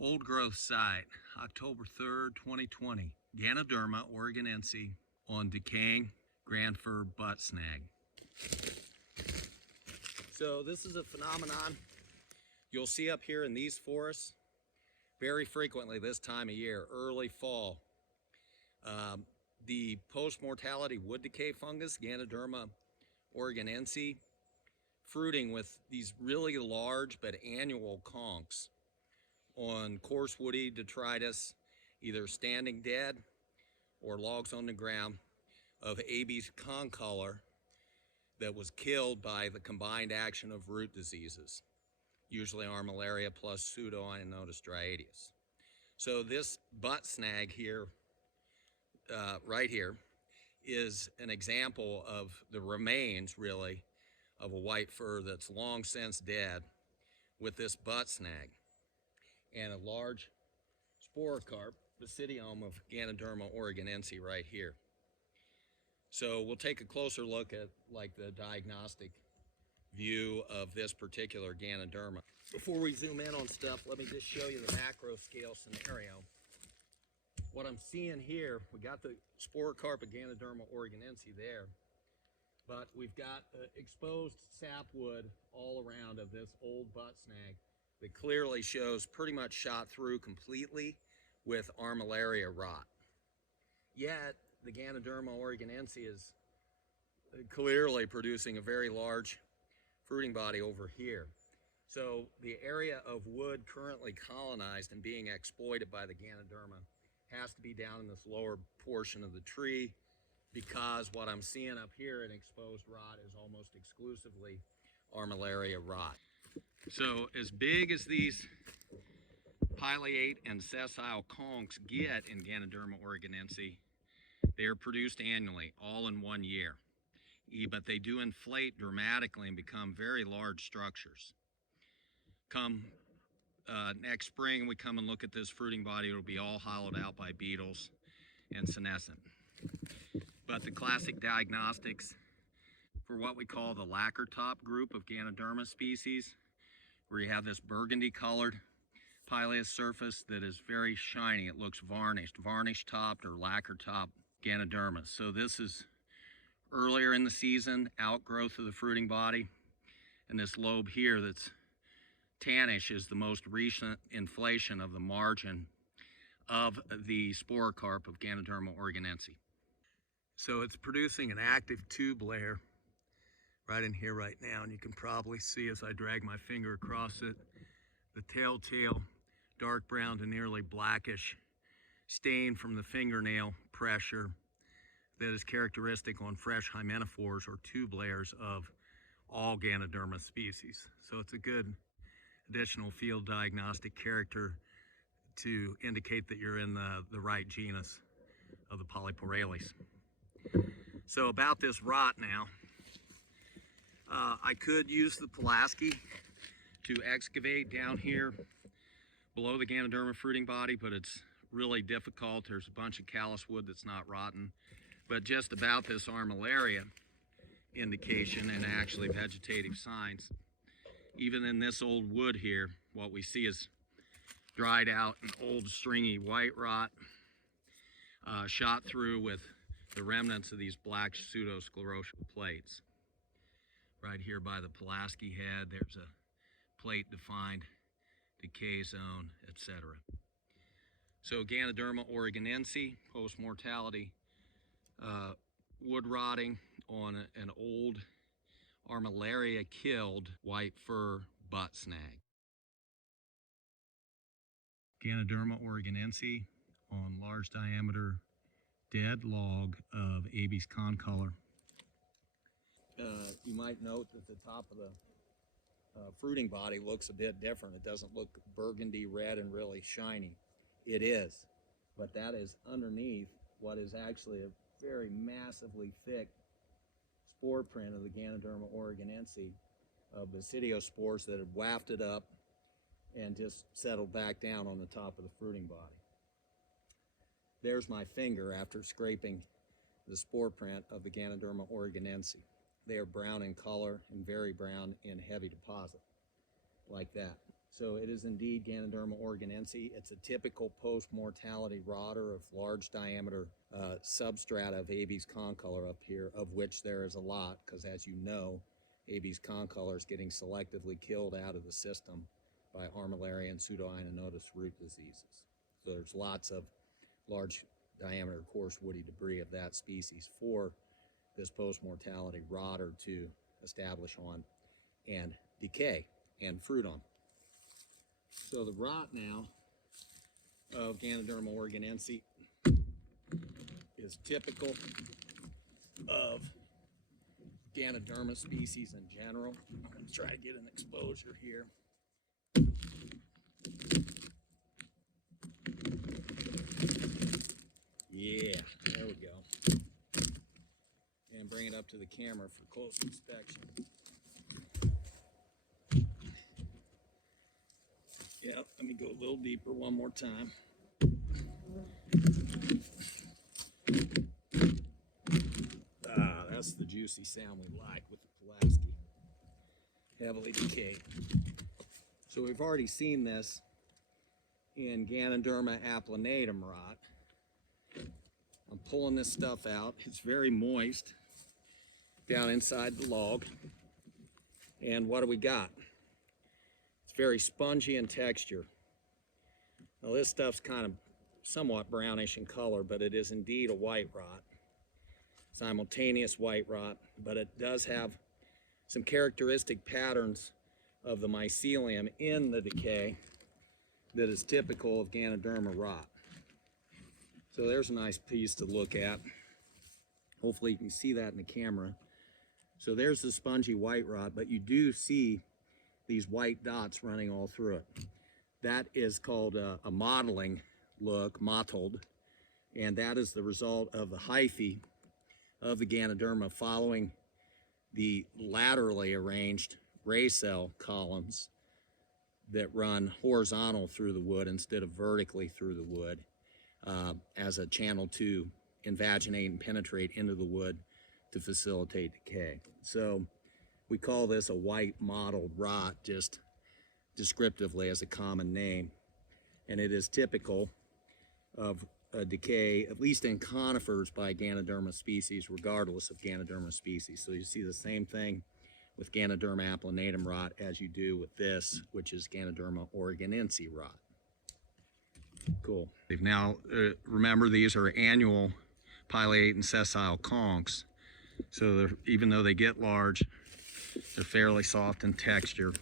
Old growth site, October 3rd, 2020. Ganoderma oregonense on decaying grand fir butt snag. So this is a phenomenon you'll see up here in these forests very frequently this time of year, early fall. The post-mortality wood decay fungus, Ganoderma oregonense, fruiting with these really large but annual conks on coarse woody detritus, either standing dead or logs on the ground of Abies concolor that was killed by the combined action of root diseases, usually armillaria plus pseudoinotus striatus. So this butt snag here, right here, is an example of the remains, really, of a white fir that's long since dead with this butt snag and a large sporocarp, basidium of Ganoderma oregonense right here. So we'll take a closer look at like the diagnostic view of this particular Ganoderma. Before we zoom in on stuff, let me just show you the macro scale scenario. What I'm seeing here, we got the sporocarp of Ganoderma oregonense there, but we've got exposed sapwood all around of this old butt snag that clearly shows pretty much shot through completely with armillaria rot. Yet the Ganoderma oregonense is clearly producing a very large fruiting body over here. So the area of wood currently colonized and being exploited by the Ganoderma has to be down in this lower portion of the tree, because what I'm seeing up here in exposed rot is almost exclusively armillaria rot. So as big as these pileate and sessile conks get in Ganoderma oregonense, they are produced annually, all in 1 year. But they do inflate dramatically and become very large structures. Come next spring, we come and look at this fruiting body, it'll be all hollowed out by beetles and senescent. But the classic diagnostics for what we call the lacquer top group of Ganoderma species, where you have this burgundy colored pileus surface that is very shiny. It looks varnished, varnish topped or lacquer top Ganoderma. So this is earlier in the season, outgrowth of the fruiting body. And this lobe here that's tannish is the most recent inflation of the margin of the sporocarp of Ganoderma oregonense. So it's producing an active tube layer right in here right now, and you can probably see as I drag my finger across it, the telltale dark brown to nearly blackish stain from the fingernail pressure that is characteristic on fresh hymenophores or tube layers of all Ganoderma species. So it's a good additional field diagnostic character to indicate that you're in the right genus of the Polyporales. So about this rot now, I could use the Pulaski to excavate down here below the Ganoderma fruiting body, but it's really difficult. There's a bunch of callus wood that's not rotten. But just about this armillaria indication and actually vegetative signs, even in this old wood here, what we see is dried out and old stringy white rot, shot through with the remnants of these black pseudosclerotial plates. Right here by the Pulaski head, there's a plate defined decay zone, etc. So Ganoderma oregonense, post-mortality wood rotting on an old armillaria killed white fir butt snag. Ganoderma oregonense on large diameter dead log of Abies concolor. You might note that the top of the fruiting body looks a bit different. It doesn't look burgundy red and really shiny. It is, but that is underneath what is actually a very massively thick spore print of the Ganoderma oregonense of basidiospores that had wafted up and just settled back down on the top of the fruiting body. There's my finger after scraping the spore print of the Ganoderma oregonense. They are brown in color and very brown in heavy deposit, like that. So it is indeed Ganoderma oregonense. It's a typical post-mortality rotter of large diameter substrata of Abies concolor up here, of which there is a lot, because as you know, Abies concolor is getting selectively killed out of the system by armillaria and pseudoinonotus root diseases. So there's lots of large diameter coarse woody debris of that species for this post-mortality rotter to establish on and decay and fruit on. So the rot now of Ganoderma oregonense is typical of Ganoderma species in general. I'm going to try to get an exposure here. Yeah, there we go. And bring it up to the camera for close inspection. Yep, let me go a little deeper one more time. Ah, that's the juicy sound we like with the Pulaski. Heavily decayed. So we've already seen this in Ganoderma applanatum rot. I'm pulling this stuff out. It's very moist down inside the log. And what do we got? It's very spongy in texture. Now this stuff's kind of somewhat brownish in color, but it is indeed a white rot. Simultaneous white rot, but it does have some characteristic patterns of the mycelium in the decay that is typical of Ganoderma rot. So there's a nice piece to look at. Hopefully you can see that in the camera. So there's the spongy white rot, but you do see these white dots running all through it. That is called a mottling look, mottled, and that is the result of the hyphae of the Ganoderma following the laterally arranged ray cell columns that run horizontal through the wood instead of vertically through the wood as a channel to invaginate and penetrate into the wood to facilitate decay. So we call this a white mottled rot just descriptively as a common name, and it is typical of a decay, at least in conifers, by Ganoderma species, regardless of Ganoderma species. So you see the same thing with Ganoderma applanatum rot as you do with this, which is Ganoderma oregonense rot. Cool. Now, remember, these are annual pileate and sessile conks. So even though they get large, they're fairly soft in texture.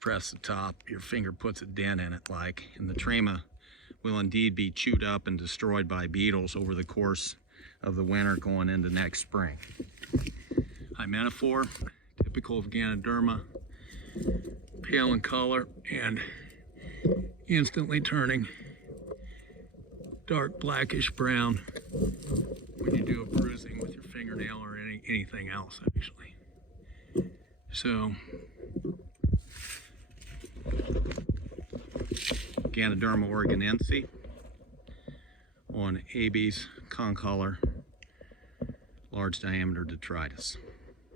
Press the top, your finger puts a dent in it and the trema will indeed be chewed up and destroyed by beetles over the course of the winter going into next spring. Hymenophore, typical of Ganoderma, pale in color and instantly turning dark blackish brown when you do a bruising with your fingernail or anything else, actually. So Ganoderma oregonense on Abies concolor large diameter detritus.